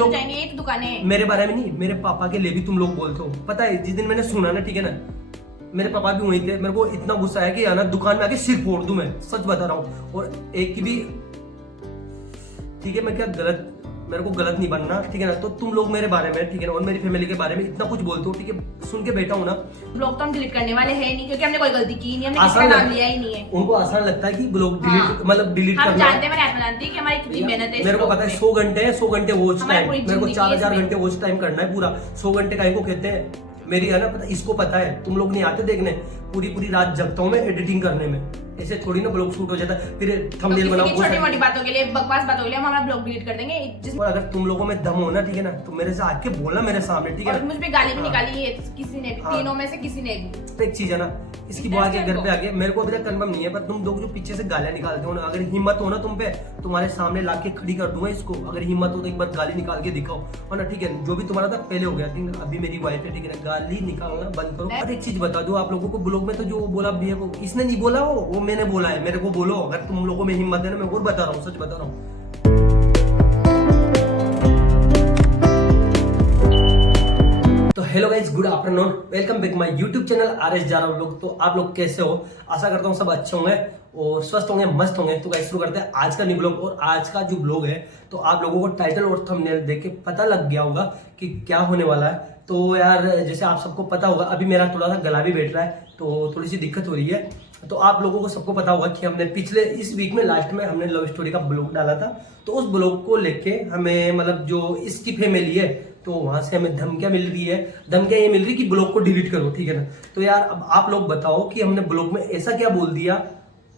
लोग जाएंगे, ये तो दुकानें हैं। मेरे बारे में नहीं, मेरे पापा के लिए भी तुम लोग बोलते हो। पता है जिस दिन मैंने सुना ना, ठीक है ना, मेरे पापा भी वहीं थे, मेरे को इतना गुस्सा आया कि यार ना दुकान में आके सिर फोड़ दूं, मैं सच बता रहा हूँ। और एक की भी, ठीक है, मैं क्या गलत, मेरे को गलत नहीं बनना, ठीक है ना। तो तुम लोग मेरे बारे में, ठीक है ना, और मेरी फैमिली के बारे में इतना कुछ बोलते हो, ठीक है, सुन के बैठा हूँ ना। ब्लॉग तो हम डिलीट करने वाले हैं नहीं, क्योंकि हमने कोई गलती की नहीं, हमने किसी का आसान नाम लिया ही नहीं है। उनको आसान लगता है कि ब्लॉग हाँ। डिलीट, मतलब डिलीट हम करना। जानते हैं, मैं जानती हूँ कि हमारी कितनी मेहनत है। मेरे को पता है 100 घंटे है, 100 घंटे वॉच हमारी टाइम, पूरी मेरे को जिंदगी 4000 इसमें। घंटे वॉच टाइम करना है पूरा। 100 घंटे काहे को कहते हैं मेरी, है ना, इसको पता है। तुम लोग नहीं आते देखने, पूरी रात जगता हूँ मैं एडिटिंग करने में। ऐसे थोड़ी ना ब्लॉग शूट हो जाता है, फिर थंबनेल बनाओ। छोटी मोटी बातों के लिए, बकवास बातों के लिए हम हमारा ब्लॉग डिलीट कर देंगे। और अगर तुम लोगों में दम हो ना, ठीक है ना, तो मेरे से आके बोलना मेरे सामने, ठीक है। और मुझ पे गाली भी निकाली है किसी ने भी, तीनों में से किसी ने भी। तो एक चीज है ना, इसकी बुआ के घर पे आके, मेरे को अभी तक कंफर्म नहीं है, पर तुम लोग जो पीछे से गालियां निकालते हो ना, अगर हिम्मत हो ना तुम पे, तुम्हारे सामने लाके खड़ी कर दूंगा इसको। अगर हिम्मत हो तो एक बार गाली निकाल के दिखाओ, और ना, ठीक है, जो भी तुम्हारा था पहले हो गया, ठीक है। अभी मेरी वाइफ है, ठीक है ना, गाली निकालना बंद करो। और एक चीज बता दो आप लोगों को, ब्लॉग में तो जो बोला भी है वो इसने नहीं बोला, वो मैंने बोला है। मेरे को बोलो, अगर तुम लोगों में हिम्मत है ना, मैं और बता रहा हूँ, सच बता रहा हूँ। तो hello guys, good afternoon, welcome back my YouTube channel RS जारा व्लॉग। तो आप लोग कैसे हो? आशा करता हूँ सब अच्छे होंगे और स्वस्थ होंगे, मस्त होंगे। तो गाइस शुरू करते हैं आज का न्यू ब्लॉग। और आज का जो ब्लॉग है, तो आप लोगों को टाइटल और थंबनेल देख के पता लग गया होगा कि क्या होने वाला है। तो यार जैसे आप सबको पता होगा, अभी मेरा थोड़ा सा गला भी बैठ रहा है, तो थोड़ी सी दिक्कत हो रही है। तो आप लोगों को सबको पता होगा कि हमने पिछले इस वीक में लास्ट में हमने लव स्टोरी का ब्लॉग डाला था। तो उस ब्लॉग को लेके हमें, मतलब जो इसकी फैमिली है, तो वहां से हमें धमकियां मिल रही है। धमकियां ये मिल रही कि ब्लॉग को डिलीट करो, ठीक है ना। तो यार अब आप लोग बताओ कि हमने ब्लॉग में ऐसा क्या बोल दिया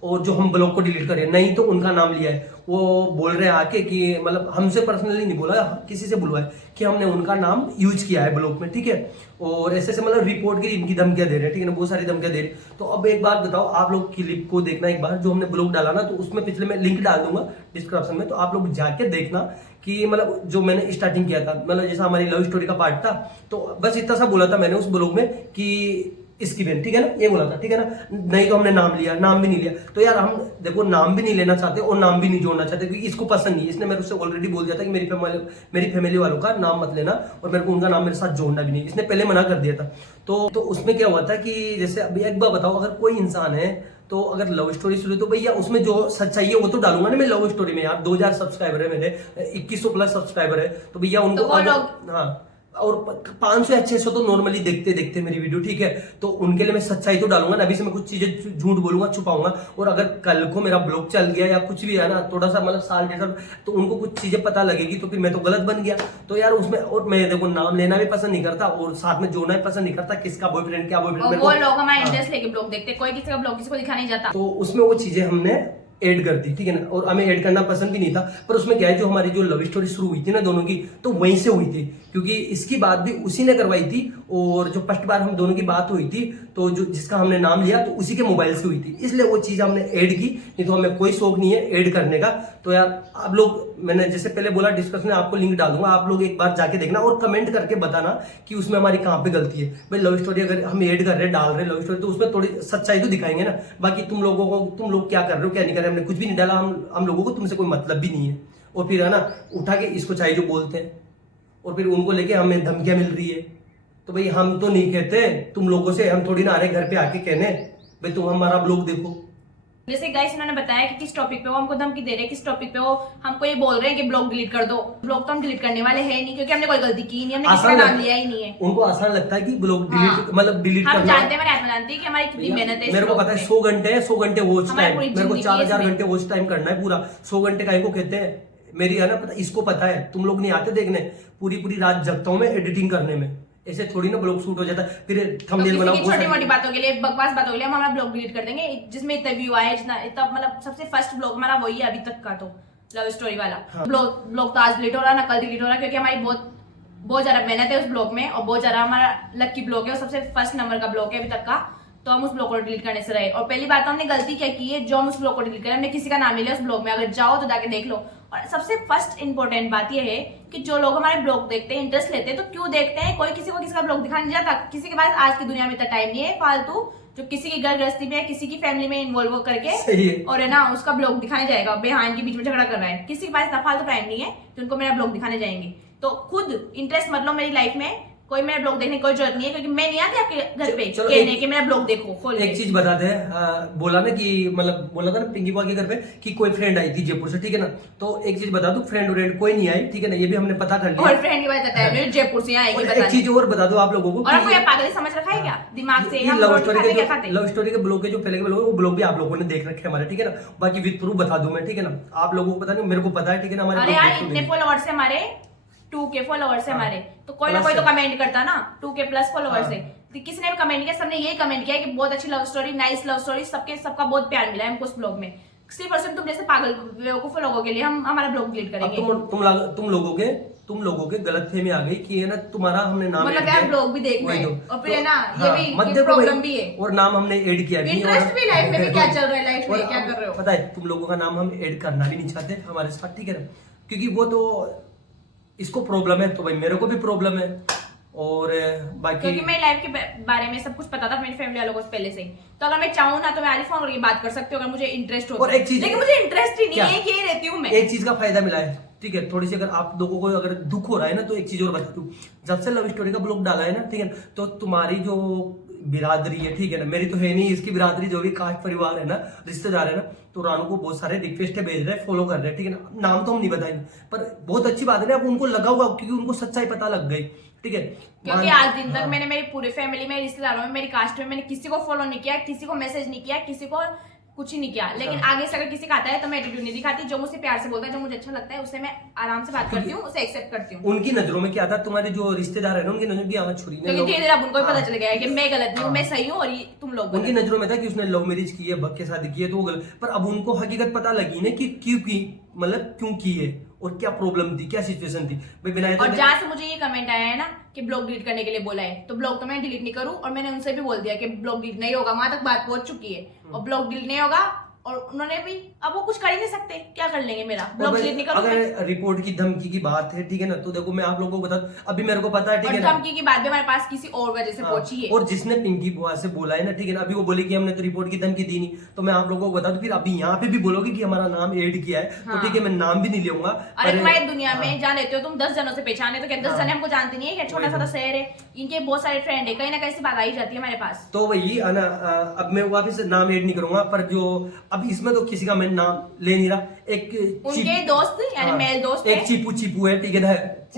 और जो हम ब्लॉग को डिलीट करें। नहीं तो उनका नाम लिया है, वो बोल रहे हैं आके कि, मतलब हमसे पर्सनली नहीं बोला, किसी से बोला है कि हमने उनका नाम यूज किया है ब्लॉग में, ठीक है। और ऐसे से मतलब रिपोर्ट की इनकी धमकियां दे रहे हैं, ठीक है ना, बहुत सारी धमकियां दे रहे हैं। तो अब एक बात बताओ, आप लोग क्लिप को देखना एक बार, जो हमने ब्लॉग डाला ना, तो उसमें पिछले मैं लिंक डाल दूंगा डिस्क्रिप्शन में, तो आप लोग जाके देखना कि मतलब जो मैंने स्टार्टिंग किया था, मतलब जैसा हमारी लव स्टोरी का पार्ट था, तो बस इतना सा बोला था मैंने उस ब्लॉग में कि इसकी बहन, ठीक है ना, ये बोला था, ठीक है ना। नहीं तो हमने नाम लिया, नाम भी नहीं लिया। तो यार हम देखो, नाम भी नहीं लेना चाहते और नाम भी नहीं जोड़ना चाहते, क्योंकि इसको पसंद नहीं। इसने मेरे से ऑलरेडी बोल दिया था कि मेरी फैमिली वालों का नाम मत लेना, और मेरे को उनका नाम मेरे साथ जोड़ना भी नहीं। इसने पहले मना कर दिया था। तो उसमें क्या हुआ था कि जैसे अभी एक बार बताओ, अगर कोई इंसान है, तो अगर लव स्टोरी शुरू, तो भैया उसमें जो सच्चाई है वो तो डालूंगा ना मैं लव स्टोरी में। यार 2000 सब्सक्राइबर है मेरे, 2100 प्लस सब्सक्राइबर है, तो भैया उनको हाँ, और 500 या 600 तो नॉर्मली देखते मेरी वीडियो, ठीक है। तो उनके लिए मैं सच्चाई तो डालूंगा ना। अभी से मैं कुछ चीजें झूठ बोलूंगा, छुपाऊंगा, और अगर कल को मेरा ब्लॉग चल गया या कुछ भी है ना, थोड़ा सा मतलब साल डेढ़ साल, तो उनको कुछ चीजें पता लगेगी, तो फिर मैं तो गलत बन गया। तो यार उसमें, और मैं देखो नाम लेना भी पसंद नहीं करता और साथ में जोड़ना भी पसंद नहीं करता, किसका बॉयफ्रेंड क्या बॉयफ्रेंड। वो लोग हमारा इंटरेस्ट लेके ब्लॉग देखते, कोई किसी का ब्लॉग किसी को दिखा नहीं जाता। तो उसमें वो चीजें हमने ऐड कर दी, ठीक है ना। और हमें ऐड करना पसंद भी नहीं था, पर उसमें क्या है, जो हमारी जो लव स्टोरी शुरू हुई थी ना दोनों की, तो वहीं से हुई थी, क्योंकि इसकी बात भी उसी ने करवाई थी। और जो फर्स्ट बार हम दोनों की बात हुई थी, तो जो जिसका हमने नाम लिया, तो उसी के मोबाइल से हुई थी, इसलिए वो चीज हमने ऐड की। नहीं तो हमें कोई शौक नहीं है ऐड करने का। तो यार आप लोग, मैंने जैसे पहले बोला डिस्क्रिप्शन में आपको लिंक डाल दूंगा, आप लोग एक बार जाके देखना और कमेंट करके बताना कि उसमें हमारी कहाँ पे गलती है। भाई लव स्टोरी अगर हम ऐड कर रहे हैं, डाल रहे हैं लव स्टोरी, तो उसमें थोड़ी सच्चाई तो दिखाएंगे ना। बाकी तुम लोगों को, तुम लोग क्या कर रहे हो क्या नहीं कर रहे, हमने कुछ भी नहीं डाला। हम लोगों को तुमसे कोई मतलब भी नहीं है। और फिर है ना, उठा के इसको चाहिए जो बोलते हैं, और फिर उनको लेके हमें धमकियां मिल रही है। तो भाई हम तो नहीं कहते तुम लोगों से, हम थोड़ी ना आ रहे घर पे आके कहने भाई तुम हमारा ब्लॉग देखो। जैसे गाइस इन्होंने बताया कि किस टॉपिक पे वो हमको धमकी दे रहे हैं, किस टॉपिक पे वो हमको ये बोल रहे हैं कि ब्लॉग डिलीट कर दो। ब्लॉग तो हम डिलीट करने वाले हैं नहीं, क्योंकि हमने कोई गलती की नहीं, हमने किसी का नाम लिया ही नहीं है। उनको आसान लगता है कि ब्लॉग डिलीट, मतलब डिलीट हम करना। जानते हैं, मैं जानती हूँ कि हमारी कितनी मेहनत है। मेरे को पता है 100 घंटे है, 100 घंटे वॉच टाइम, मेरे को 4000 घंटे वॉच टाइम करना है पूरा। 100 घंटे काहे को कहते हैं मेरी, है ना, पता, इसको पता है। तुम लोग नहीं आते देखने, पूरी रात जगता हूँ मैं एडिटिंग करने में। ऐसे थोड़ी ना ब्लॉग शूट हो जाता है, फिर थंबनेल बनाओ। छोटी मोटी बातों के लिए, बकवास बातों के लिए हम हमारा ब्लॉग डिलीट कर देंगे, जिसमें इतना व्यू आया, इतना मतलब सबसे फर्स्ट ब्लॉग हमारा वही है अभी तक का, तो लव स्टोरी वाला। हाँ। ब्लॉग तो आज डिलीट हो रहा है, ना कल डिलीट हो रहा है, क्योंकि हमारी बहुत ज्यादा मेहनत है उस ब्लॉग में, और बहुत ज्यादा हमारा लकी ब्लॉग है, सबसे फर्स्ट नंबर का ब्लॉग है अभी तक का। तो हम उस ब्लॉग को डिलीट करने से रहे। और पहली बात तो हमने गलती क्या की है, जो हम उस ब्लॉग को डिलीट करें, हमने किसी का नाम लिया उस ब्लॉग में, अगर जाओ तो जाके देख लो। और सबसे फर्स्ट इंपॉर्टेंट बात यह है कि जो लोग हमारे ब्लॉग देखते हैं, इंटरेस्ट लेते हैं, तो क्यों देखते हैं? कोई किसी को किसी का ब्लॉग दिखाने नहीं जाता। किसी के पास आज की दुनिया में इतना टाइम नहीं है फालतू, जो किसी की घर गृहस्थी में, किसी की फैमिली में इन्वॉल्व करके और है ना उसका ब्लॉग दिखाने जाएगा। हाँ, इनके बीच में झगड़ा कर रहा है, किसी के पास इतना फालतू टाइम नहीं है जो उनको मेरा ब्लॉग दिखाने जाएंगे। तो खुद इंटरेस्ट मत लो मेरी लाइफ में, कोई मेरा ब्लॉग देखने की कोई जरूरत नहीं है, क्योंकि मैं नहीं आती आपके घर पे चलो कहने कि मेरा ब्लॉग देखो खोल एक चीज बताते हैं, बोला ना कि मतलब बोला था ना पिंकी बुआ के घर पे कि कोई फ्रेंड आई थी जयपुर से, ठीक है ना। तो एक चीज बता दूं, फ्रेंड व्रेंड कोई नहीं आई, ठीक है ना, ये भी हमने पता कर लिया। और फ्रेंड की बात बताया मैंने, जयपुर से आएगी। एक चीज और बता दो आप लोगों को, और आपको ये पागल समझ रखा है क्या दिमाग से? हम लव रोटी स्टोरी खाते के क्या खाते? लव स्टोरी के ब्लॉग के जो पहले के ब्लॉग वो ब्लॉग भी आप लोगों ने देख रखे हैं हमारे, ठीक है ना। बाकी विद प्रूफ बता दूं मैं, ठीक है ना, आप लोगों को पता नहीं, मेरे को पता है, ठीक है ना। अरे हमारे यार इतने फॉलोवर्स है हमारे, 2K फॉलोवर्स है हमारे, तो कोई ना कोई तो कमेंट करता ना, 2K प्लस फॉलोवर्स है। तो किसी ने भी कमेंट किया, सबने यही कमेंट किया कि बहुत अच्छी love story, nice love story, सबका बहुत प्यार मिला है हमको उस ब्लॉग में। सिर्फ और सिर्फ तुम जैसे पागल बेवकूफ लोगों के लिए हम हमारा ब्लॉग डिलीट करेंगे। तुम लोगों के गलत फहमी आ गई कि है ना तुम्हारा हमने नाम मतलब यार ब्लॉग भी देखना है और फिर है ना ये भी प्रॉब्लम भी है, और नाम हमने ऐड किया भी इंटरेस्ट भी लाइफ में भी क्या चल रहा है, लाइफ में क्या कर रहे हो। पता है तुम लोगों का नाम हम ऐड करना भी नहीं चाहते हमारे साथ, ठीक है ना, क्योंकि वो तो इसको प्रॉब्लम है, तो भाई मेरे को भी प्रॉब्लम है। और बाकी क्योंकि मेरी लाइफ के बारे में सब कुछ पता था मेरी फैमिली वालों को पहले से ही, तो अगर मैं चाहूँ ना तो मैं आज फोन करके बात कर सकती हूँ अगर मुझे इंटरेस्ट हो। और एक चीज, लेकिन मुझे इंटरेस्ट ही नहीं है, यही रहती हूँ मैं। एक चीज का फायदा मिला है, ठीक है, थोड़ी सी अगर आप लोगों को अगर दुख हो रहा है ना, तो एक चीज और बता दूं, जब से लव स्टोरी का ब्लॉग डाला है ना, ठीक है, तो तुम्हारी जो बिरादरी है, ठीक है ना, मेरी तो है नहीं, इसकी बिरादरी जो भी कास्ट परिवार है ना, रिश्तेदार है ना, तो रानू को बहुत सारे रिक्वेस्ट भेज रहे हैं, फॉलो कर रहे हैं, ठीक है ना। नाम तो हम नहीं बताएंगे, पर बहुत अच्छी बात है ना, अब उनको लगा होगा क्योंकि उनको सच्चाई पता लग गई, ठीक है। क्योंकि आज दिन तक मैंने मेरी पूरी फैमिली में, रिश्तेदारों में, मेरी कास्ट में मैंने किसी को फॉलो नहीं किया, किसी को मैसेज नहीं किया, किसी को कुछ ही नहीं किया। लेकिन आगे से अगर किसी का आता है तो मैं एटीट्यूड नहीं दिखाती, जो मुझसे प्यार से बोलता है, जो मुझे अच्छा लगता है उससे मैं आराम से बात करती हूँ, उसे एक्सेप्ट करती हूँ। उनकी नजरों में क्या था, तुम्हारे जो रिश्तेदार है ना, उनकी नजरों में क्या छुरी ने, धीरे धीरे अब उनको भी पता चल गया है कि मैं गलत नहीं हूँ, मैं सही हूँ और ये तुम लोग उनकी नजरों में था कि उसने लव मैरिज की है, भग के शादी की है, तो वो गलत। पर अब उनको हकीकत पता लगी ना कि क्यों की, मतलब क्यों की है और क्या प्रॉब्लम थी, क्या सिचुएशन थी भाई बिना। और जहां से मुझे ये कमेंट आया है ना कि ब्लॉग डिलीट करने के लिए बोला है, तो ब्लॉग तो मैं डिलीट नहीं करूं, और मैंने उनसे भी बोल दिया कि ब्लॉग डिलीट नहीं होगा, वहां तक बात पहुंच चुकी है, और ब्लॉग डिलीट नहीं होगा। और उन्होंने भी, अब वो कुछ कर ही नहीं सकते, क्या कर लेंगे, मेरा ब्लॉग डिलीट नहीं करूंगा। अगर रिपोर्ट की धमकी की बात है, ठीक है ना, तो देखो मैं आप लोगों को बता, अभी मेरे को पता है, ठीक है ना, धमकी की बात भी हमारे पास किसी और वजह से पहुंची है। और जिसने पिंकी बुआ से बोला है ना, ठीक है ना, अभी वो बोले कि हमने तो रिपोर्ट की धमकी दी नहीं, तो मैं आप लोगों को बता दूं, फिर अभी यहाँ पे भी बोलोगे कि हमारा नाम ऐड किया है, तो ठीक है मैं नाम भी नहीं लूंगा। अरे तुम्हारी दुनिया में जान लेते हो तुम 10 जनों से पहचाने, तो क्या 10 जने हमको जानते नहीं है क्या? छोटा सा शहर है, इनके बहुत सारे फ्रेंड है, कहीं ना कहीं से बात आई जाती है हमारे पास। तो वही है ना, अब मैं वापिस नाम ऐड नहीं करूंगा, पर जो अब इसमें तो किसी का मैं नाम ले नहीं रहा, एक उनके दोस्त यानी मेल दोस्त एक चीपू है, ठीक है ना,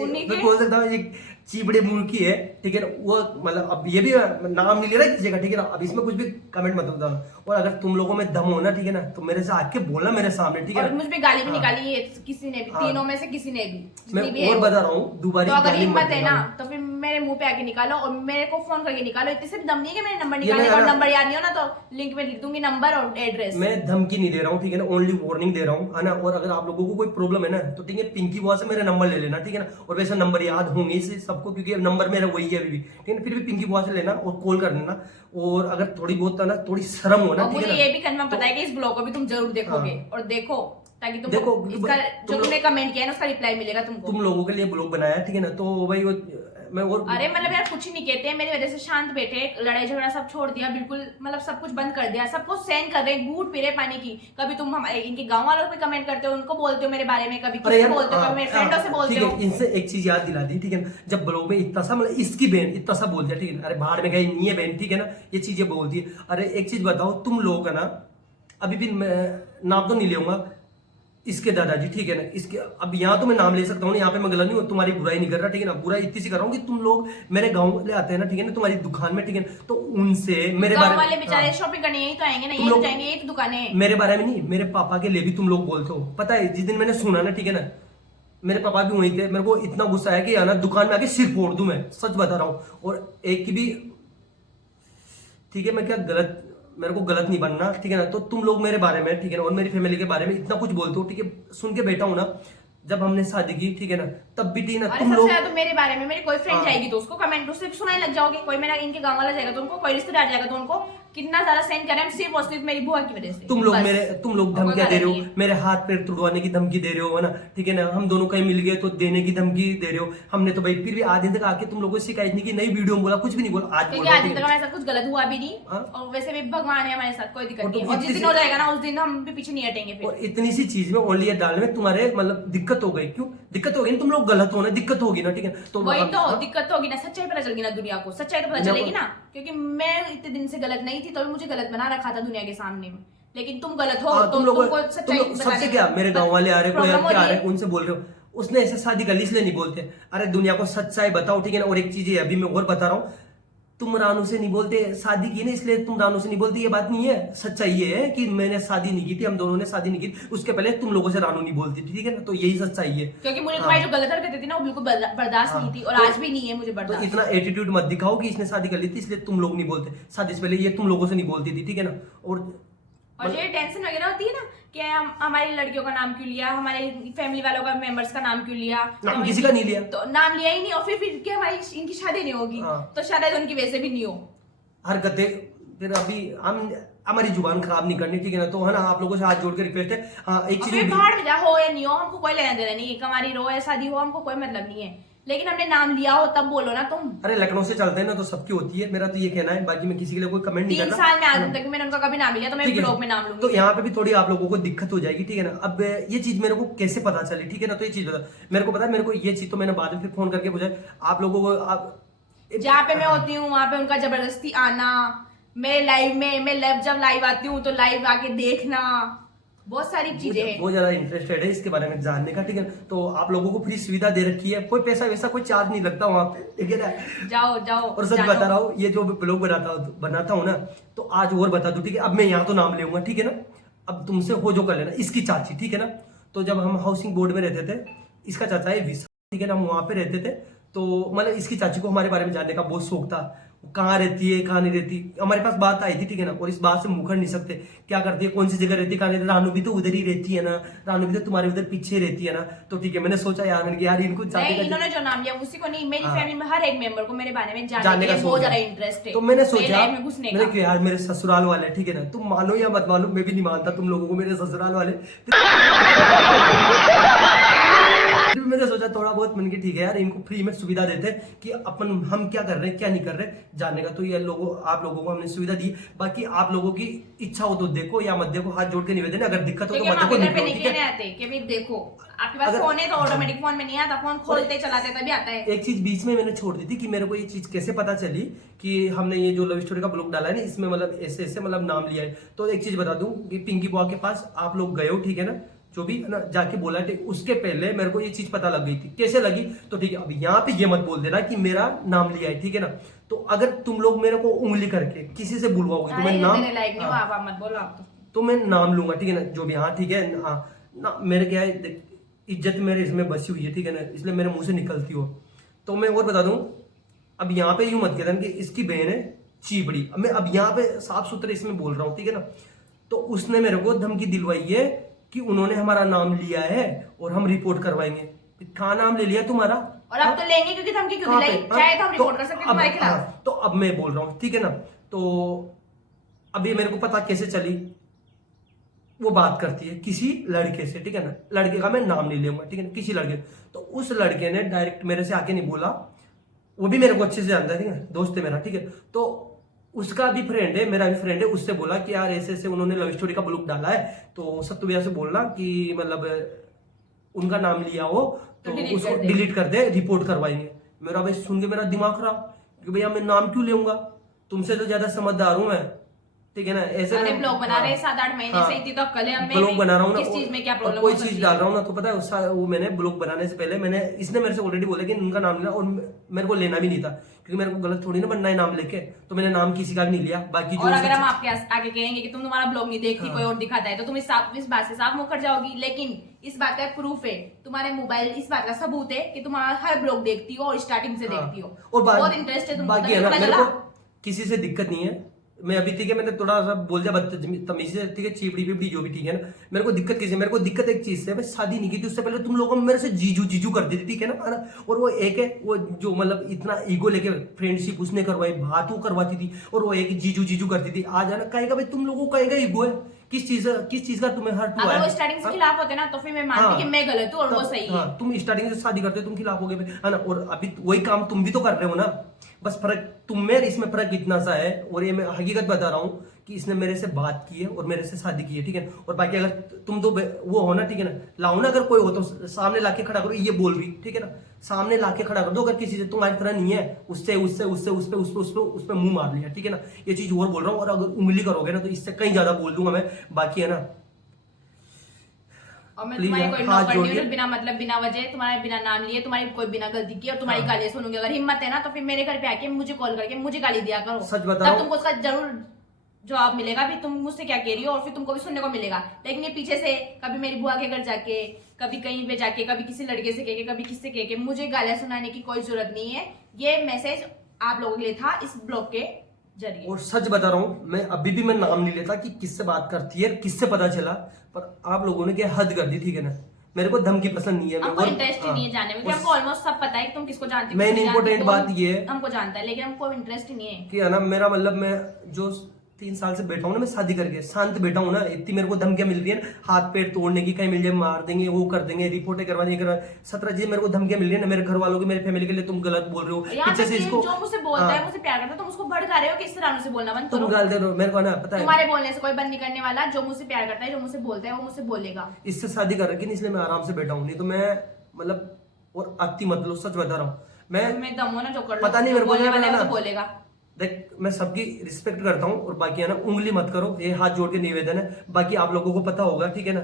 उन्हीं मैं बोल सकता हूँ एक चीपड़े मुंह की है, ठीक है ना, वो मतलब अब ये भी नाम नहीं ले रहा किसी का, ठीक है ना, अब इसमें कुछ भी कमेंट मत होता। और अगर तुम लोगों में दम हो ना, ठीक है ना, तो मेरे से आके बोलना मेरे सामने, ठीक है। और मुझ पे गाली भी निकाली है किसी ने भी, तीनों में से किसी ने भी, मैं और बता रहा हूँ दोबारा, तो अगर हिम्मत है ना तो फिर मेरे मुंह पे आके निकालो और मेरे को फोन करके निकालो। इतने से भी दम नहीं है कि मेरे नंबर निकालने का, और नंबर याद नहीं हो ना तो लिंक में लिख दूंगी नंबर और एड्रेस। मैं धमकी नहीं दे रहा हूँ, ठीक है ना, ओनली वार्निंग दे रहा हूँ, है ना। और अगर आप लोगों को कोई प्रॉब्लम है ना, तो ठीक है पिंकी बुआ से मेरा नंबर ले लेना, ठीक है ना, और वैसे नंबर याद होंगे इसे सबको, क्योंकि नंबर मेरा वही है अभी भी, ठीक है ना, फिर भी पिंकी बुआ से लेना और कॉल कर लेना। और अगर थोड़ी बहुत ना थोड़ी शर्म हो ना, मुझे ये भी कन्फर्म पता है कि इस ब्लॉग को भी तुम जरूर देखोगे, और देखो ताकि तुमको इसका जो तुमने कमेंट किया है ना उसका रिप्लाई मिलेगा तुमको। तुम लोगों के लिए ब्लॉग बनाया, ठीक है ना, तो भाई वो मैं और अरे मतलब यार कुछ ही नहीं कहते हैं, मेरी वजह से शांत बैठे, लड़ाई झगड़ा सब छोड़ दिया, बिल्कुल मतलब सब कुछ बंद कर दिया, सबको सेंड कर रहे, घूट पी रहे पानी की। कभी तुम हमारे इनके गांव वालों पे कमेंट करते हो, उनको बोलते हो मेरे बारे में, कभी किसी बोलते हो, कभी मेरे फ्रेंडों से बोलते हो। इनसे एक चीज याद दिला दी, ठीक है ना, जब ब्लॉग में इतना सा मतलब इसकी बहन इतना सा बोल दिया, ठीक है, अरे बाहर में गई नहीं है बहन, ठीक है ना, ये चीजें बोल दी। अरे एक चीज बताओ, तुम लोग है ना, अभी भी नाम तो नहीं लूंगा, इसके दादाजी, ठीक है ना, इसके अब यहाँ तो मैं नाम ले सकता हूँ, यहाँ पे मैं गलत नहीं हूँ, तुम्हारी बुराई नहीं कर रहा, ठीक है ना, बुराई इतनी सी कर रहा हूँ कि तुम लोग मेरे गांव ले आते हैं ना, ठीक है ना, तुम्हारी दुकान में, ठीक है ना, तो उनसे मेरे बारे वाले बेचारे शॉपिंग करने यही तो आएंगे ना, यही जाएंगे, यही तो दुकानें हैं। मेरे बारे में नहीं, मेरे पापा के लिए भी तुम लोग बोलते हो। पता है जिस दिन मैंने सुना ना, ठीक है ना, मेरे पापा भी वहीं थे, मेरे को इतना गुस्सा आया कि ना दुकान में आके सिर फोड़ दूं, मैं सच बता रहा हूँ। और एक की भी, ठीक है, मैं क्या गलत, मेरे को गलत नहीं बनना, ठीक है ना, तो तुम लोग मेरे बारे में, ठीक है ना, और मेरी फैमिली के बारे में इतना कुछ बोलते हो, ठीक है, सुन के बैठा हूं ना, जब हमने शादी की, ठीक है ना, तब भी ठीक है ना, तुम लोग तो मेरे बारे में मेरी कोई फ्रेंड जाएगी तो उसको कमेंट उससे सुनाने लग जाओगे, कोई मेरा इनके गांव वाला जाएगा तो उनको, कोई रिश्तेदार जाएगा तो उनको, कितना ज्यादा सेंड कर रहे हैं सिर्फ और सिर्फ मेरी बुआ की वजह से। तुम लोग धमकियां दे रहे हो, मेरे हाथ पैर तुड़वाने की धमकी दे रहे हो, है ना, ठीक है ना, हम दोनों कहीं मिल गए तो देने की धमकी दे रहे हो। हमने तो भाई फिर भी आज दिन तक आके तुम लोगों को शिकायत नहीं की, नई वीडियो में बोला, कुछ भी नहीं बोला, आज बोला, आज दिन तक हमारे साथ कुछ गलत हुआ भी नहीं, और वैसे भी भगवान है हमारे साथ, कोई दिक्कत नहीं, और जिस दिन हो जाएगा ना उस दिन हम भी पीछे नहीं हटेंगे फिर। और इतनी सी चीज में ओनली ये डालने में तुम्हारे मतलब दिक्कत हो गई, क्यों? दिक्कत होगी ना, तुम लोग गलत हो ना, दिक्कत होगी ना, ठीक है। तो वही तो दिक्कत होगी ना, सच्चाई पता चलेगी ना दुनिया को, सच्चाई तो पता चलेगी ना, क्योंकि मैं इतने दिन से गलत नहीं थी तो भी मुझे गलत बना रखा था दुनिया के सामने में, लेकिन तुम गलत हो तो तुमको सच्चाई सबसे क्या, मेरे गांव वाले आ रहे, कोई क्या आ रहे, उनसे बोल रहे हो उसने ऐसे शादी कर ली इसलिए नहीं बोलते। अरे दुनिया को सच्चाई बताओ, ठीक है ना। और एक चीज है, अभी मैं और बता रहा हूँ, तुम रानू से नहीं बोलते, शादी की ना इसलिए तुम रानू से नहीं बोलते, ये बात नहीं है। सच्चाई ये है कि मैंने शादी नहीं की थी, हम दोनों ने शादी नहीं की थी, उसके पहले तुम लोगों से रानू नहीं बोलती थी, ठीक है ना। तो यही सच्चाई है, क्योंकि मुझे तुम्हारी जो गलत हरकतें थी ना वो बिल्कुल बर्दाश्त नहीं थी, और आज भी नहीं है मुझे बर्दाश्त। तो इतना एटीट्यूड मत दिखाओ कि इसने शादी कर ली थी इसलिए तुम लोग नहीं बोलते, शादी से पहले ये तुम लोगों से नहीं बोलती थी, ठीक है ना। और ये टेंशन वगैरह होती है ना कि हमारी लड़कियों का नाम क्यों लिया, हमारे फैमिली वालों का मेंबर्स का नाम क्यों लिया, नाम किसी का नहीं लिया, तो नाम लिया ही नहीं, और फिर क्या हमारी इनकी शादी नहीं होगी, तो शायद उनकी वजह से भी नहीं हो हरकतें। फिर अभी हम हमारी जुबान खराब नहीं करनी, ठीक है ना। तो है ना, आप लोगों से हाथ जोड़ के रिक्वेस्ट है। हाँ, एक चीज बाहर में जा हो या नहीं हो, हमको कोई लेना देना नहीं है, हमारी रो या शादी हो हमको कोई मतलब नहीं है, लेकिन हमने नाम लिया हो तब बोलो ना तुम। अरे लखनऊ से चलते हैं ना तो सबकी होती है, मेरा तो ये कहना है, बाकी मैं किसी के लिए कोई कमेंट नहीं करना। 3 साल में आज तक मैंने उनका कभी नाम लिया तो मैं ब्लॉग में नाम लूंगी। तो यहाँ पे भी थोड़ी आप लोगों को दिक्कत हो जाएगी, ठीक है ना। अब ये चीज मेरे को कैसे पता चली, ठीक है ना। तो ये चीज बता, मेरे को पता है, मेरे को ये चीज तो मैंने बाद में फिर फोन करके पूछा आप लोगों को। जहाँ पे मैं होती हूँ वहां पे उनका जबरदस्ती आना, मेरे लाइव में मैं जब लाइव आती हूँ तो लाइव आके देखना, बहुत सारी चीजें हैं। बहुत ज्यादा इंटरेस्टेड है इसके बारे में जानने का, ठीक है। तो आप लोगों को फ्री सुविधा दे रखी है, कोई पैसा वैसा कोई चार्ज नहीं लगता वहां पे, ठीक है ना। जाओ जाओ। और सच बता रहा हूँ, ये जो ब्लॉग बनाता हूँ ना, तो आज और बता दूं, ठीक है। अब मैं यहाँ तो नाम लूंगा, ठीक है ना। अब तुमसे हो जो कर लेना, इसकी चाची, ठीक है ना। तो जब हम हाउसिंग बोर्ड में रहते थे, इसका चाचा है विशाल, ठीक है ना, हम वहां पे रहते थे। तो मतलब इसकी चाची को हमारे बारे में जानने का बहुत शौक था, कहाँ रहती है कहाँ नहीं रहती, हमारे पास बात आई थी, ठीक है ना। और इस बात से मुकर नहीं सकते, क्या करती है, कौन सी जगह रहती है, कहाँ रहती है। रानू भी तो उधर ही रहती है ना, रानू भी तो तुम्हारे उधर पीछे रहती है ना। तो ठीक है, मैंने सोचा यार, मैंने यार इनको इन्होंने जो नाम लिया उसी को नहीं, मेरी फैमिली में हर एक मेंबर को मेरे बारे में जानने का बहुत ज्यादा इंटरेस्ट है। तो मैंने सोचा मैंने कि यार मेरे ससुराल वाले, ठीक है ना, तुम मानो या मत मानो, मैं भी नहीं मानता तुम लोगों को, मेरे ससुराल वाले। मैंने सोचा थोड़ा बहुत, मैंने ठीक है यार, इनको फ्री में सुविधा देते हैं कि अपन हम क्या कर रहे हैं क्या नहीं कर रहे जानने का। तो ये आप लोगों को हमने सुविधा दी, बाकी आप लोगों की इच्छा हो तो देखो या मत देखो, हाथ जोड़ के निवेदन है, अगर दिक्कत हो तो मत देखो, देखो आपके पास फोन है तो ऑटोमेटिक फोन में नहीं आता, फोन खोलते चलाते तभी आता है। एक चीज बीच में मैंने छोड़ दी थी कि मेरे को ये चीज कैसे पता चली कि हमने ये जो लव स्टोरी का ब्लॉग डाला है ना, इसमें मतलब ऐसे ऐसे मतलब नाम लिया है। तो एक चीज बता दूं कि पिंकी बुआ के पास आप लोग गए हो, ठीक है ना, जो भी ना जाके बोला, ठीक, उसके पहले मेरे को ये चीज पता लग गई थी। कैसे लगी, तो ठीक है, अब यहाँ पे ये मत बोल देना कि मेरा नाम लिया है, ठीक है ना। तो अगर तुम लोग मेरे को उंगली करके किसी से बुलवाओगे तो मैं नाम तो मैं नाम लूंगा, ठीक है ना, जो भी। हाँ ठीक है ना, मेरे क्या है, इज्जत मेरे इसमें बसी हुई है, ठीक है ना, इसलिए मेरे मुंह से निकलती हो। तो मैं और बता दूं, अब यहाँ पे यूं मत कहना कि इसकी बहन है चीबड़ी, मैं अब यहाँ पे साफ सुथरे इसमें बोल रहा हूँ, ठीक है ना। तो उसने मेरे को धमकी दिलवाई है कि उन्होंने हमारा नाम लिया है और हम रिपोर्ट करवाएंगे। कहाँ नाम ले लिया तुम्हारा, और अब तो लेंगे क्योंकि धमकी क्यों दिलाई, चाहे तो हम रिपोर्ट कर सकते हैं तुम्हारे खिलाफ। तो अब मैं बोल रहा हूँ, ठीक है ना। तो अब ये मेरे को पता कैसे चली, वो बात करती है किसी लड़के से, ठीक है ना, लड़के का मैं नाम नहीं लूंगा, ठीक है ना, किसी लड़के। तो उस लड़के ने डायरेक्ट मेरे से आके नहीं बोला, वो भी मेरे को अच्छे से जानता है, ठीक है, दोस्त है मेरा, ठीक है। तो उसका भी फ्रेंड है, मेरा भी फ्रेंड है, उससे बोला कि यार ऐसे ऐसे उन्होंने लव स्टोरी का ब्लॉग डाला है, तो सत्तू भैया से बोलना कि मतलब उनका नाम लिया हो तो उसको डिलीट कर दे, रिपोर्ट करवाएंगे। मेरा भाई सुन के मेरा दिमाग खराब कि भैया मैं नाम क्यों लूंगा, तुमसे तो ज्यादा समझदार हूं मैं, ठीक है ना। ऐसे ब्लॉग बना रहे 7-8 महीने से, इतनी तो कल है, ब्लॉग बना रहा हूँ ना, किस चीज में क्या प्रॉब्लम, कोई चीज डाल रहा हूँ ना, तो पता है वो मैंने ब्लॉग बनाने से पहले इसने मेरे से ऑलरेडी बोला कि उनका नाम लेना, और मेरे को लेना भी नहीं था क्योंकि मेरे को गलत थोड़ी ना बनना है नाम लेके, तो मैंने नाम किसी का भी नहीं लिया। बाकी और अगर हम आपके आगे कहेंगे कि तुम तुम्हारा ब्लॉग नहीं देखती, कोई और दिखाता है, तो तुम इस बात से साफ मुकर जाओगी। लेकिन इस बात का प्रूफ है, तुम्हारे मोबाइल इस बात का सबूत है कि तुम्हारा हर ब्लॉग देखती हो और स्टार्टिंग से देखती हो, और बहुत इंटरेस्ट है तुमको। बाकी है ना, मेरे को किसी से दिक्कत नहीं है, मैं अभी ठीक है, मैंने थोड़ा सा बोल दिया तमीज से, ठीक है, चीपड़ी पिपड़ी जो भी, ठीक है ना। मेरे को दिक्कत किसी, मेरे को दिक्कत एक चीज से, मैं शादी नहीं की थी उससे पहले तुम लोगों में मेरे से जीजू जीजू कर दी थी, ठीक है ना। और वो एक है वो जो मतलब इतना ईगो लेके फ्रेंडशिप उसने करवाई, बात वो करवाती थी, और वो एक जीजू जीजू करती थी। आज है ना, कहेगा भाई तुम लोगों को कहेगा ईगो है, किस चीज का तुम्हें हर्ट हुआ है। अगर वो स्टार्टिंग से खिलाफ होते ना तो फिर मैं मानती कि मैं गलत हूँ और वो सही है। तुम स्टार्टिंग से शादी करते हो, तुम खिलाफ हो गए, है ना। और अभी वही काम तुम भी तो कर रहे हो ना, बस फर्क तुम में इसमें फर्क इतना सा है। और ये मैं हकीकत बता रहा हूँ कि इसने मेरे से बात की है और मेरे से शादी की है, ठीक है। और बाकी अगर तुम तो वो हो ना, ठीक है ना, लाओ ना, अगर कोई हो तो सामने लाके खड़ा करो, ये बोल रही, ठीक है ना, सामने लाके खड़ा कर दो। अगर किसी से तुम्हारी तरह नहीं है, उससे उससे उससे उस पे मुंह मार लिया, ठीक है ना, ये चीज और बोल रहा हूँ। और अगर उंगली करोगे ना तो इससे कहीं ज्यादा बोल दूंगा मैं। बाकी है ना, और मैं तुम्हारी कोई नौकर नहीं हूँ जो बिना मतलब बिना वजह तुम्हारे बिना नाम लिए तुम्हारी कोई बिना गलती की और तुम्हारी गाली सुनूंगी। अगर हिम्मत है ना तो फिर मेरे घर पे आके मुझे कॉल करके मुझे गाली दिया करो, सच बता रहा तब तुमको उसका जरूर जवाब मिलेगा भी तुम मुझसे क्या कह रही हो, और फिर तुमको भी सुनने को मिलेगा। लेकिन ये पीछे से कभी मेरी बुआ के घर जाके, कभी कहीं पे जाके, कभी किसी लड़के से कह के, कभी किससे कह के मुझे गालियां सुनाने की कोई जरूरत नहीं है। ये मैसेज आप लोगों के लिए था इस ब्लॉग के जरिए। और सच बता रहा हूँ, मैं अभी भी मैं नाम नहीं लेता कि किससे बात करती है, किससे पता चला, पर आप लोगों ने क्या हद कर दी, ठीक है ना। मेरे को धमकी पसंद नहीं है, हमको इंटरेस्ट ही नहीं है जानने में, हमको ऑलमोस्ट सब पता है कि तुम किसको जानती हो। मेन इंपॉर्टेंट बात ये है, हमको जानता है, लेकिन हमको इंटरेस्ट ही नहीं है कि है ना, मेरा मतलब मैं जो 3 साल से बैठा हूँ ना, मैं शादी करके शांत बैठा हूँ ना, इतनी मेरे को धमकियां मिल रही है ना, हाथ पैर तोड़ने की, कहीं मिल जाए मार देंगे, वो कर देंगे, रिपोर्टें करवाने की, 17 जी मेरे को धमकियां मिल रही है ना, मेरे घर वालों की, मेरे फैमिली के लिए। तुम गलत बोल रहे हो पीछे से इसको, जो मुझसे बोलता है, मुझसे प्यार करता है, तुम उसको भड़का रहे हो कि इस तरह से बोलना बंद करो। तुम गाल दे रहे हो मेरे को ना, पता है तुम्हारे बोलने से कोई बंद नहीं करने वाला। जो मुझसे प्यार करता है, जो मुझसे बोलता है, वो मुझसे बोलेगा। इससे शादी कर रखी, इसलिए मैं आराम से बैठा हूँ, नहीं तो मैं मतलब और अति मतलब सच बता रहा हूँ मैं दम हो ना जो कर लो, पता नहीं मेरे को तो बोलेगा। देख, मैं सबकी रिस्पेक्ट करता हूँ, और बाकी है ना, उंगली मत करो, ये हाथ जोड़ के निवेदन है। बाकी आप लोगों को पता होगा, ठीक है ना,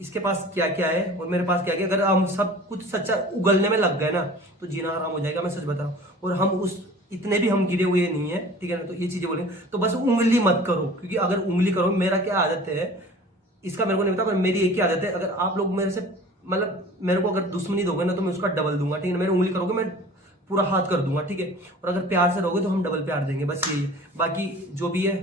इसके पास क्या क्या है और मेरे पास क्या क्या। अगर हम सब कुछ सच्चा उगलने में लग गए ना तो जीना आराम हो जाएगा, मैं सच बता रहा हूँ। और हम उस इतने भी हम गिरे हुए नहीं है, ठीक है ना, तो ये चीजें बोलेंगे तो बस उंगली मत करो, क्योंकि अगर उंगली करो, मेरा क्या आदत है इसका मेरे को नहीं पता, पर मेरी एक ही आदत है, अगर आप लोग मेरे से मतलब मेरे को अगर दुश्मनी दोगे ना तो मैं उसका डबल दूंगा, ठीक है ना। मेरी उंगली करोगे मैं पूरा हाथ कर दूंगा, ठीक है। और अगर प्यार से रहोगे तो हम डबल प्यार देंगे, बस यही है। बाकी जो भी है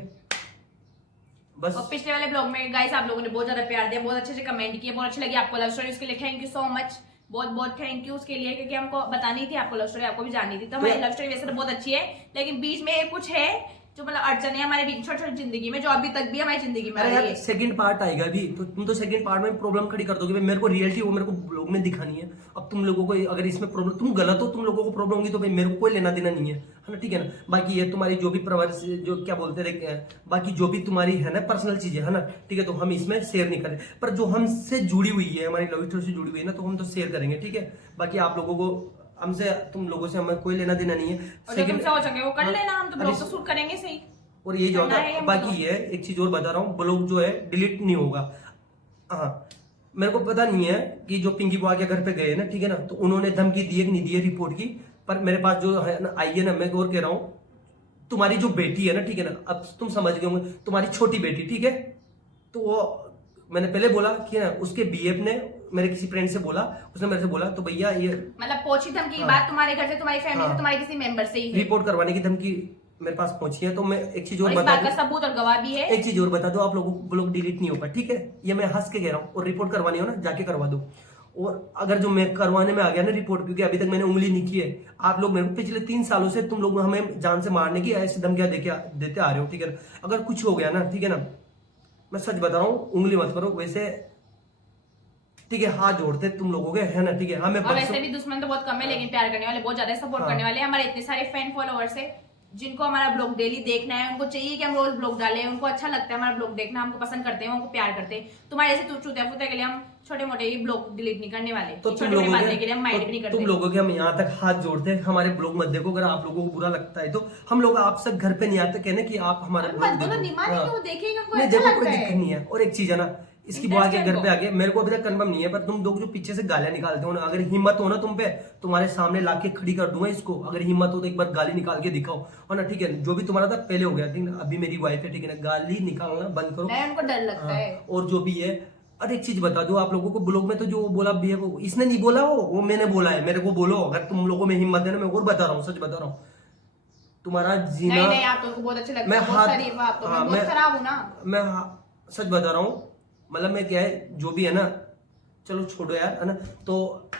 बस। और पिछले वाले ब्लॉग में गाइस आप लोगों ने बहुत ज्यादा प्यार दिया, बहुत अच्छे से कमेंट किए, बहुत अच्छी लगी आपको लव स्टोरी, उसके लिए थैंक यू सो मच, बहुत बहुत थैंक यू उसके लिए, क्योंकि हमको बतानी थी आपको लव स्टोरी, आपको भी जाननी थी। तो हमारी लव स्टोरी वैसे तो बहुत अच्छी है, लेकिन बीच में कुछ है जो मतलब अड़चन है हमारे बीच, छोटी छोटी जिंदगी में, जो अभी तक भी हमारी जिंदगी में है। सेकंड पार्ट आएगा भी तो तुम तो सेकंड पार्ट में प्रॉब्लम खड़ी कर दोगे। मेरे को रियलिटी वो मेरे को ब्लॉग में दिखानी है। अब तुम लोगों को अगर इसमें प्रॉब्लम, तुम गलत हो, तुम लोगों को प्रॉब्लम होगी तो भाई मेरे को कोई लेना देना नहीं है ना, ठीक है ना। बाकी ये तुम्हारी जो भी प्रवास जो क्या बोलते हैं, बाकी जो भी तुम्हारी है ना पर्सनल चीजें है ना, ठीक है, तो हम इसमें शेयर नहीं करें। पर जो हमसे जुड़ी हुई है, हमारी लव स्टोरी से जुड़ी हुई है ना, तो हम तो शेयर करेंगे, ठीक है। बाकी आप लोगों को हमसे, तुम लोगों से हमें कोई लेना देना नहीं है। तुमसे हो सके वो कर लेना, हम तो ब्लॉग तो शूट करेंगे सही। और ये जो होता है, बाकी ये एक चीज और बता रहा हूँ, ब्लॉग जो है डिलीट नहीं होगा। हाँ, मेरे को पता नहीं है कि जो पिंकी बुआ के घर पे गए ना, ठीक है ना, तो उन्होंने धमकी दी है कि नहीं दी है रिपोर्ट की, पर मेरे पास जो है ना आई है ना, मैं और कह रहा हूँ, तुम्हारी जो बेटी है ना, ठीक है ना, अब तुम समझ गए होंगे, तुम्हारी छोटी बेटी, ठीक है, तो वो मैंने पहले बोला कि ना उसके बीएफ ने मेरे किसी फ्रेंड से बोला, उसने मेरे से बोला, तो भैया ये मतलब पोछी धमकी की बात तुम्हारे घर से, तुम्हारी फैमिली से, तुम्हारे किसी मेंबर से ही रिपोर्ट करवाने की धमकी मेरे पास पहुंची है। तो मैं एक चीज और बता दूं, सबूत और गवाह भी है। एक चीज और बता दो, आप लोगों को ब्लॉग डिलीट नहीं होगा, ठीक है, ये मैं हंस के कह रहा हूँ। और रिपोर्ट करवानी हो ना, जाके करवा दो। और अगर जो मैं करवाने में आ गया ना रिपोर्ट, क्योंकि अभी तक मैंने उंगली नहीं की है, आप लोग मेरे को पिछले 3 सालों से तुम लोग हमें जान से मारने की ऐसी धमकियां देते आ रहे हो, ठीक है ना। अगर कुछ हो गया ना, ठीक है ना, मैं सच बता रहा हूँ, उंगली मत करो। वैसे ठीक है, हाथ जोड़ते तुम लोगों के, है ना, ठीक है। हमें वैसे भी दुश्मन तो बहुत कम है, लेकिन प्यार करने वाले बहुत ज्यादा, सपोर्ट करने वाले हमारे इतने सारे फैन फॉलोअर्स है, जिनको हमारा ब्लॉग डेली देखना है, उनको चाहिए कि हम रोज ब्लॉग डालें, उनको अच्छा लगता है हमारा ब्लॉग देखना, हमको पसंद करते हैं, उनको प्यार करते हैं। तुम्हारे ऐसे चूतिया फूतिया के लिए हम छोटे मोटे ब्लॉग डिलीट नहीं करने वाले, तो छोटे मोटे बातें के लिए हम माइंड भी नहीं करते। तुम लोगों के हम यहाँ तक हाथ जोड़ते हैं, हमारे ब्लॉग मत देखो। अगर आप लोगों को बुरा लगता है तो हम लोग आपसे घर पे नहीं आते कहने कि आप हमारे ब्लॉग देखो, कोई दिक्कत नहीं है। और एक चीज है ना, इसकी बुआ के घर पे आके, मेरे को अभी तक कंफर्म नहीं है, पर तुम लोग जो पीछे से गालियां निकालते हो ना, अगर हिम्मत हो ना तुम पे, तुम्हारे सामने लाके खड़ी कर दूंगा इसको। अगर हिम्मत हो तो एक बार गाली निकाल के दिखाओ, है ना, ठीक है। जो भी तुम्हारा था पहले हो गया, ठीक है, अभी मेरी वाइफ है, ठीक है ना, गाली निकालना बंद करो, उनको डर लगता है। और जो भी है, और एक चीज बता दो आप लोगों को, ब्लॉग में तो जो बोला भी है वो इसने नहीं बोला, वो मैंने बोला है। मेरे को बोलो, अगर तुम लोगों में हिम्मत है ना, मैं और बता रहा हूँ, सच बता रहा हूँ, तुम्हारा जीना नहीं, आप लोगों को बहुत अच्छे लगते हैं, बहुत शरीफ हो आप तो, मैं बहुत खराब हूं ना। मैं सच बता रहा हूँ, मतलब मैं क्या है, जो भी है ना, चलो छोड़ो यार, है ना। तो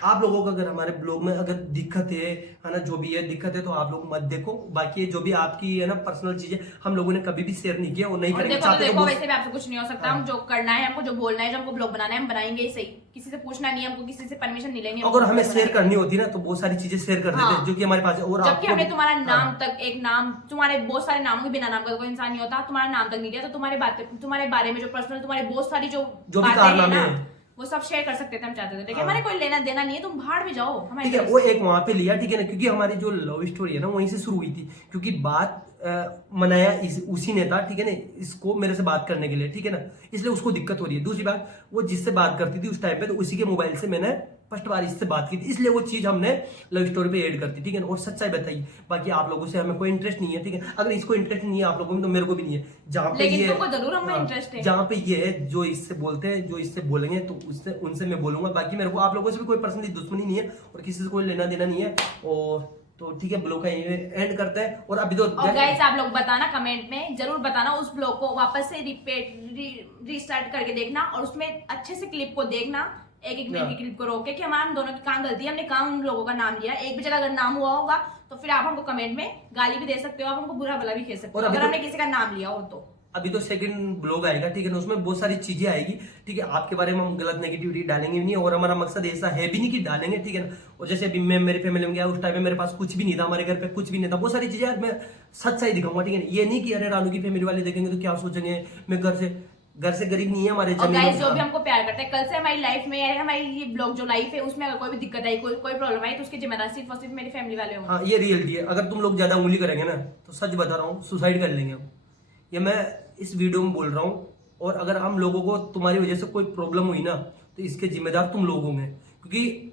आप लोगों को अगर हमारे ब्लॉग में अगर दिक्कत है ना, जो भी है दिक्कत है, तो आप लोग मत देखो। बाकी जो भी आपकी है ना पर्सनल चीजें हम लोगों ने कभी भी शेयर नहीं किया और नहीं और करेंगे। देखो तो चाहते देखो, बहुत- वैसे भी आपसे कुछ नहीं हो सकता। हाँ। हम जो करना है, हमको जो बोलना है, जो हमको ब्लॉग बनाना है, हम बनाएंगे ही सही। किसी से पूछना नहीं है हमको, किसी से परमिशन नहीं लेंगे। अगर हमें शेयर करनी होती ना तो बहुत सारी चीजें शेयर कर देते हाँ। जो कि हमारे पास है। और जबकि आपको हमने तुम्हारा हाँ। नाम तक, एक नाम, तुम्हारे बहुत सारे नामों के बिना नाम का कोई इंसान नहीं होता, तुम्हारा नाम तक नहीं लिया तो तुम्हारे बारे में जो पर्सनल तुम्हारी बहुत सारी जो जो भी बातें हैं कारनामे ना, हैं। वो सब शेयर कर सकते थे, हम चाहते थे। लेकिन हाँ। हमारे कोई लेना देना नहीं है, तुम भाड़ में जाओ हमारे ठीक है, घर वो से। एक वहां पे लिया, ठीक है ना, क्योंकि हमारी जो लव स्टोरी है ना वहीं से शुरू हुई थी। क्योंकि बात मनाया उसी ने था, ठीक है ना, इसको मेरे से बात करने के लिए, ठीक है ना, इसलिए उसको दिक्कत हो रही है। दूसरी बात, वो जिससे बात करती थी उस टाइम पे, तो उसी के मोबाइल से मैंने फर्स्ट बार इससे बात की थी, इसलिए वो चीज हमने लव स्टोरी पे ऐड करती, ठीक है ना। और सच्चाई बताई। बाकी आप लोगों से हमें कोई इंटरेस्ट नहीं है, ठीक है। अगर इसको इंटरेस्ट नहीं है आप लोगों में, तो मेरे को भी नहीं है। जहाँ पे लेकिन ये तुमको जरूर हमें इंटरेस्ट है। जहाँ पे ये है, जो इससे बोलते हैं, जो इससे बोलेंगे, तो उससे उनसे मैं बोलूंगा। बाकी मेरे को आप लोगों से भी कोई पर्सनली दुश्मनी नहीं है और किसी से कोई लेना देना नहीं है। और तो ठीक है, ब्लॉग का एंड करते हैं। और अभी तो और गाइस आप लोग बताना कमेंट में, जरूर बताना, उस ब्लॉग को वापस से रीस्टार्ट करके देखना और उसमें अच्छे से क्लिप को देखना, एक एक मिनट की क्लिप को रोक के, कि हमारा हम दोनों की कहाँ गलती है, हमने कहाँ उन लोगों का नाम लिया। एक भी जगह अगर नाम हुआ होगा तो फिर आप हमको कमेंट में गाली भी दे सकते हो, आप हमको बुरा भला भी कह सकते हो अगर हमने किसी का नाम लिया हो तो। अभी तो सेकंड ब्लॉग आएगा, ठीक है ना, उसमें बहुत सारी चीजें आएगी, ठीक है। आपके बारे में हम गलत नेगेटिविटी डालेंगे भी नहीं, और हमारा मकसद ऐसा है भी नहीं कि डालेंगे, ठीक है ना। और जैसे अभी मैं मेरी फैमिली में गया, उस टाइम में मेरे पास कुछ भी नहीं था, हमारे घर पे कुछ भी नहीं था, बहुत सारी चीजें मैं सच्चाई दिखाऊंगा, ठीक है। ये नहीं कि अरे रानू की फैमिली वाले देखेंगे तो क्या सोचेंगे, मैं घर से गरीब नहीं है हमारे। और गाइस जो भी हमको प्यार करते हैं, कल से हमारी लाइफ में या हमारी ये ब्लॉग जो लाइफ है उसमें अगर कोई भी दिक्कत आई, कोई प्रॉब्लम आई, तो उसकी जिम्मेदार सिर्फ और सिर्फ मेरी फैमिली वाले होंगे। हाँ, ये रियलिटी है। अगर तुम लोग ज्यादा उंगली करेंगे ना तो सच बता रहा हूँ, सुसाइड कर लेंगे हम। ये मैं इस वीडियो में बोल रहा हूँ। और अगर हम लोगों को तुम्हारी वजह से कोई प्रॉब्लम हुई ना तो इसके जिम्मेदार तुम लोग होंगे। क्योंकि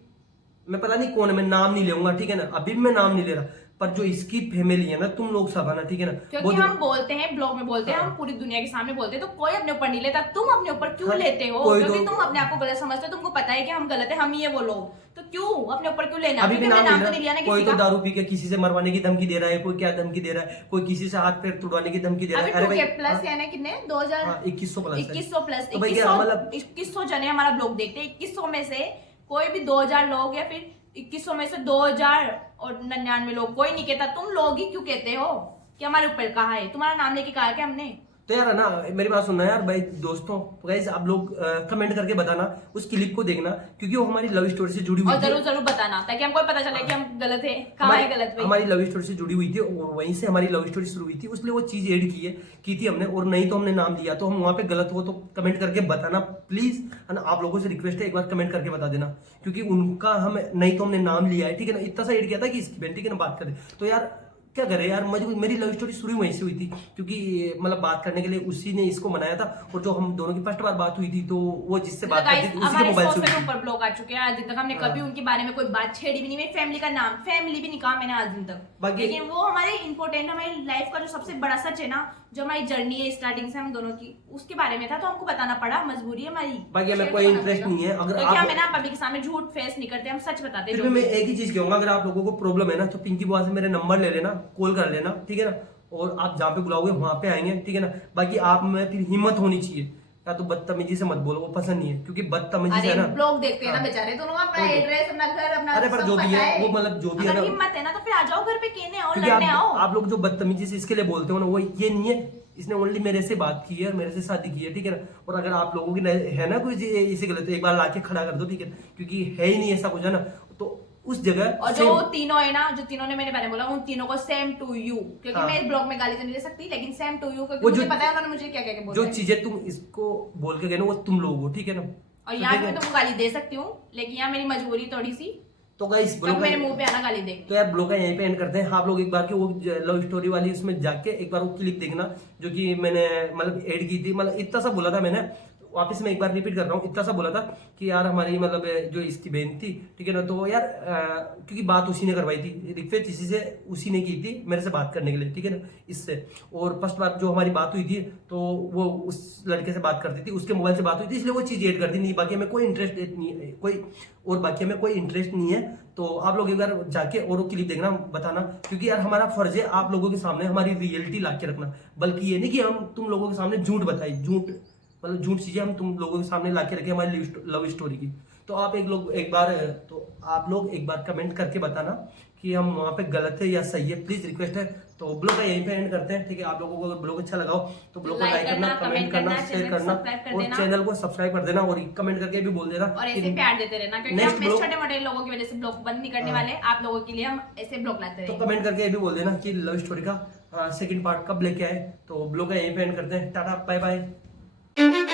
मैं पता नहीं कौन है, मैं नाम नहीं लूंगा, ठीक है ना, अभी भी मैं नाम नहीं ले रहा, पर जो इसकी फैमिली है ना, तुम लोग सब है ना, ठीक है ना। क्योंकि हम बोलते हैं, ब्लॉग में बोलते हैं, हम पूरी दुनिया के सामने बोलते हैं, तो कोई अपने ऊपर नहीं लेता। तुम अपने ऊपर क्यों लेते हो? क्योंकि तुम अपने आप को गलत समझते हो, तुमको पता है कि हम गलत है, हम ही है वो लोग, तो क्यों अपने ऊपर क्यों लेना? अभी भी नाम तो नहीं लिया ना कोई किसी तो का। दारू पी के किसी से मरवाने की धमकी दे रहा है, कोई क्या धमकी दे रहा है, कोई किसी से हाथ पैर तोड़वाने की धमकी दे रहा है। अरे भाई प्लस है ना, कितने 2100 प्लस 2100 प्लस तो भाई क्या मतलब 2100 जने हमारा ब्लॉग देखते हैं। 2100 में से कोई भी 2000 लोग या फिर 2100 में से 2099 लोग, कोई नहीं कहता। तुम लोग ही क्यों कहते हो कि हमारे ऊपर कहा है? तुम्हारा नाम लेके कहा क्या हमने? तो यार है ना, मेरी बात सुनना यार भाई दोस्तों। तो गाइस आप लोग कमेंट करके बताना, उस क्लिप को देखना, क्योंकि वो हमारी लव स्टोरी से जुड़ी हुई और थी। जरूर जरूर बताना, ताकि हमको पता चले कि हम गलत है, कहाँ है गलत भाई। हमारी लव स्टोरी से जुड़ी हुई थी और वहीं से हमारी लव स्टोरी शुरू हुई थी, इसलिए वो चीज ऐड की थी हमने। और नहीं तो हमने नाम लिया, तो हम वहां पे गलत हो तो कमेंट करके बताना प्लीज, है ना। आप लोगों से रिक्वेस्ट है, एक बार कमेंट करके बता देना, क्योंकि उनका हम नहीं तो हमने नाम लिया है, ठीक है ना। इतना सा ऐड किया था कि इसकी बहन, ठीक है ना, बात करें। तो यार क्या करे यार, मेरी लव स्टोरी शुरू वहीं से हुई थी, क्योंकि मतलब बात करने के लिए उसी ने इसको मनाया था। और जो हम दोनों की फर्स्ट बार बात हुई थी, तो वो जिससे बात करती थी उसी के मोबाइल से हुई थी। ऊपर ब्लॉग आ चुके हैं। आज दिन तक हमने कभी उनके बारे में कोई बात छेड़ी भी नहीं। मेरी फैमिली का नाम, फैमिली भी नहीं कहा मैंने आज दिन तक। लेकिन वो हमारे इंपॉर्टेंट, हमारी लाइफ का जो सबसे बड़ा सच है ना, जो हमारी जर्नी है स्टार्टिंग से हम दोनों की, उसके बारे में था, तो हमको बताना पड़ा, मजबूरी है हमारी। बाकी हमें कोई इंटरेस्ट नहीं है। अगर क्या मैं ना पब्लिक के सामने झूठ फेस नहीं करते, हम सच बताते हैं। मैं एक ही चीज कहूंगा, अगर आप लोगों को प्रॉब्लम है ना, तो पिंकी बुआ से मेरे नंबर ले लेना, कॉल कर लेना, ठीक है ना। और आप जहाँ पे बुलाओगे वहां पे आएंगे, ठीक है ना। बाकी आप में फिर हिम्मत होनी चाहिए, या तो बदतमीजी से मत बोलो, वो पसंद नहीं है, क्योंकि बदतमीजी से है ना, ब्लॉग देखते हैं ना बेचारे दोनों, अपना एड्रेस, अपना घर, अपना अरे पर जो भी है वो मतलब जो भी है ना, हिम्मत है ना तो फिर आ जाओ घर पे, कहने आओ, क्योंकि लड़ने आओ। आप लोग जो बदतमीजी से इसके लिए बोलते हो ना, वो ये नहीं है। इसने ओनली मेरे से बात की है, मेरे से शादी की है, ठीक है ना। और अगर आप लोगों की है ना कोई इसी गलत, तो एक बार लाके खड़ा कर दो, ठीक है, क्योंकि है ही नहीं ऐसा कुछ, है ना। तो उस जगह और जो तीनों है ना, जो तीनों ने मेरे बारे में बोला, उन तीनों को सेम टू यू, क्योंकि मैं ब्लॉग में गाली तो नहीं दे सकती, लेकिन सेम टू यू, क्योंकि मुझे पता है उन्होंने मुझे क्या क्या बोला। जो चीजें तुम इसको बोल के गए ना, वो तुम लोग हो, ठीक है ना। और यहाँ पे तुमको गाली दे सकती हूँ, लेकिन यहाँ मेरी मजबूरी थोड़ी सी, तो गाइस ब्लॉग मेरे मुंह पे आना गाली दे। तो यार ब्लॉग का यहीं पे एंड करते हैं। आप लोग एक बार की वो लव स्टोरी वाली उसमें जाके एक बार वो क्लिप देखना, जो कि मैंने मतलब ऐड की थी। मतलब इतना सा बोला था मैंने, वापस मैं एक बार रिपीट कर रहा हूँ, इतना सा बोला था कि यार हमारी मतलब जो इसकी बहन थी, ठीक है ना, तो यार क्योंकि बात उसी ने करवाई थी, रिक्वेस्ट इसी से उसी ने की थी मेरे से बात करने के लिए, ठीक है ना, इससे। और फर्स्ट बार जो हमारी बात हुई थी, तो वो उस लड़के से बात करती थी, उसके मोबाइल से बात हुई थी, इसलिए वो चीज ऐड कर दी। नहीं, बाकी हमें कोई इंटरेस्ट नहीं है, बाकी हमें कोई इंटरेस्ट नहीं है। तो आप लोग एक बार जाके और वो क्लिप देखना, बताना, क्योंकि यार हमारा फर्ज है आप लोगों के सामने हमारी रियलिटी ला के रखना, बल्कि ये नहीं कि हम तुम लोगों के सामने झूठ बताए, झूठ मतलब झूठ चीजें हम तुम लोगों के सामने ला के रखे हमारी लव स्टोरी की। तो आप लोग एक बार कमेंट करके बताना कि हम वहाँ पे गलत है या सही है, प्लीज रिक्वेस्ट है। तो ब्लॉग का यहीं पे एंड करते हैं, ठीक है। आप लोगों को अगर ब्लॉग अच्छा लगा हो तो ब्लॉग को लाइक करना, कमेंट करना, शेयर करना और चैनल को सब्सक्राइब कर देना और कमेंट करके भी बोल देना और ऐसे प्यार देते रहना, क्योंकि next हम blog- छोटे मोटे लोगों की वजह से ब्लॉग बंद नहीं करने वाले। आप लोगों के लिए हम ऐसे ब्लॉग लाते तो रहेंगे। कमेंट करके ये भी बोल देना कि लव स्टोरी का सेकंड पार्ट कब लेके आए। तो ब्लॉग का यहीं पे एंड करते हैं। Tata bye bye.